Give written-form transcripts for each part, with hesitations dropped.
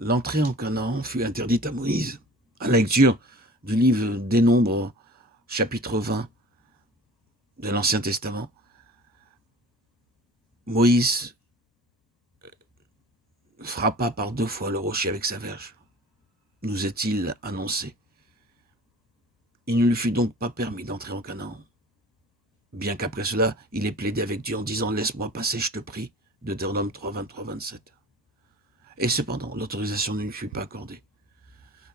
L'entrée en Canaan fut interdite à Moïse. À la lecture du livre des Nombres, chapitre 20 de l'Ancien Testament, Moïse frappa par 2 fois le rocher avec sa verge, nous est-il annoncé. Il ne lui fut donc pas permis d'entrer en Canaan. Bien qu'après cela, il ait plaidé avec Dieu en disant « Laisse-moi passer, je te prie », Deutéronome 3, 23, 27. Et cependant, l'autorisation ne lui fut pas accordée.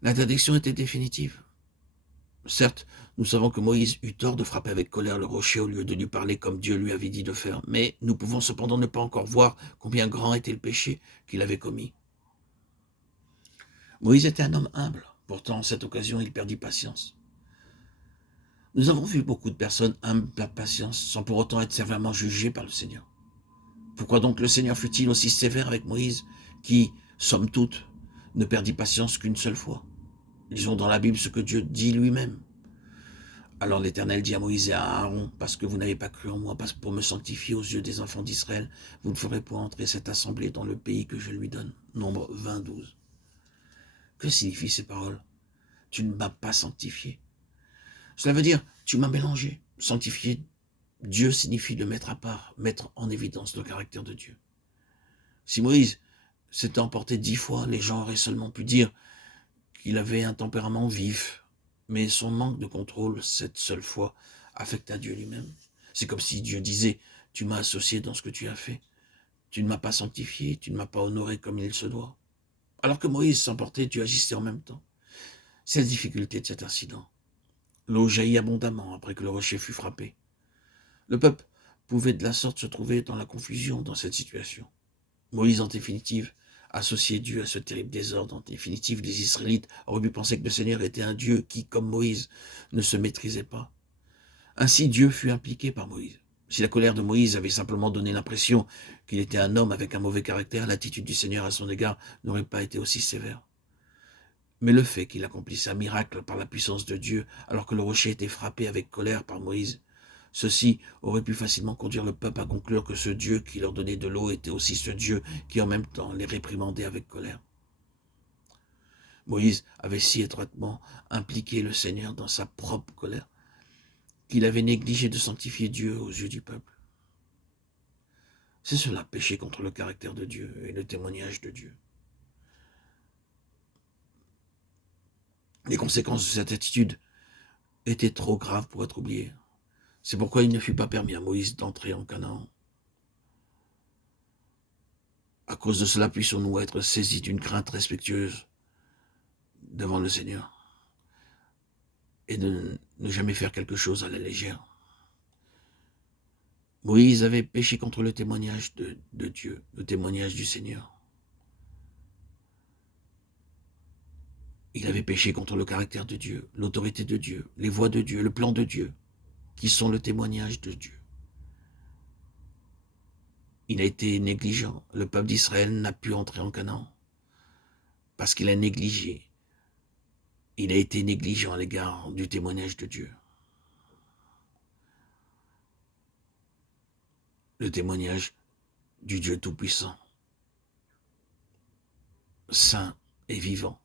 L'interdiction était définitive. Certes, nous savons que Moïse eut tort de frapper avec colère le rocher au lieu de lui parler comme Dieu lui avait dit de faire, mais nous pouvons cependant ne pas encore voir combien grand était le péché qu'il avait commis. Moïse était un homme humble, pourtant en cette occasion il perdit patience. Nous avons vu beaucoup de personnes humbles perdre patience sans pour autant être sévèrement jugées par le Seigneur. Pourquoi donc le Seigneur fut-il aussi sévère avec Moïse, qui, somme toute, ne perdit patience qu'une seule fois? Lisons dans la Bible ce que Dieu dit lui-même. Alors l'Éternel dit à Moïse et à Aaron, parce que vous n'avez pas cru en moi, parce que pour me sanctifier aux yeux des enfants d'Israël, vous ne ferez point entrer cette assemblée dans le pays que je lui donne. Nombre 20, 12. Que signifient ces paroles? Tu ne m'as pas sanctifié. Cela veut dire, tu m'as mélangé. Sanctifier Dieu signifie de mettre à part, mettre en évidence le caractère de Dieu. Si Moïse s'était emporté 10 fois, les gens auraient seulement pu dire qu'il avait un tempérament vif, mais son manque de contrôle, cette seule fois, affecta Dieu lui-même. C'est comme si Dieu disait, tu m'as associé dans ce que tu as fait, tu ne m'as pas sanctifié, tu ne m'as pas honoré comme il se doit. Alors que Moïse s'emportait, Dieu agissait en même temps. C'est la difficulté de cet incident. L'eau jaillit abondamment après que le rocher fut frappé. Le peuple pouvait de la sorte se trouver dans la confusion dans cette situation. Moïse, en définitive, associait Dieu à ce terrible désordre. En définitive, les Israélites auraient pu penser que le Seigneur était un Dieu qui, comme Moïse, ne se maîtrisait pas. Ainsi, Dieu fut impliqué par Moïse. Si la colère de Moïse avait simplement donné l'impression qu'il était un homme avec un mauvais caractère, l'attitude du Seigneur à son égard n'aurait pas été aussi sévère. Mais le fait qu'il accomplisse un miracle par la puissance de Dieu, alors que le rocher était frappé avec colère par Moïse, ceci aurait pu facilement conduire le peuple à conclure que ce Dieu qui leur donnait de l'eau était aussi ce Dieu qui en même temps les réprimandait avec colère. Moïse avait si étroitement impliqué le Seigneur dans sa propre colère qu'il avait négligé de sanctifier Dieu aux yeux du peuple. C'est cela, pécher contre le caractère de Dieu et le témoignage de Dieu. Les conséquences de cette attitude étaient trop graves pour être oubliées. C'est pourquoi il ne fut pas permis à Moïse d'entrer en Canaan. À cause de cela, puissions-nous être saisis d'une crainte respectueuse devant le Seigneur et de ne jamais faire quelque chose à la légère. Moïse avait péché contre le témoignage de Dieu, le témoignage du Seigneur. Il avait péché contre le caractère de Dieu, l'autorité de Dieu, les voies de Dieu, le plan de Dieu, qui sont le témoignage de Dieu. Il a été négligent. Le peuple d'Israël n'a pu entrer en Canaan parce qu'il a négligé. Il a été négligent à l'égard du témoignage de Dieu. Le témoignage du Dieu Tout-Puissant, saint et vivant,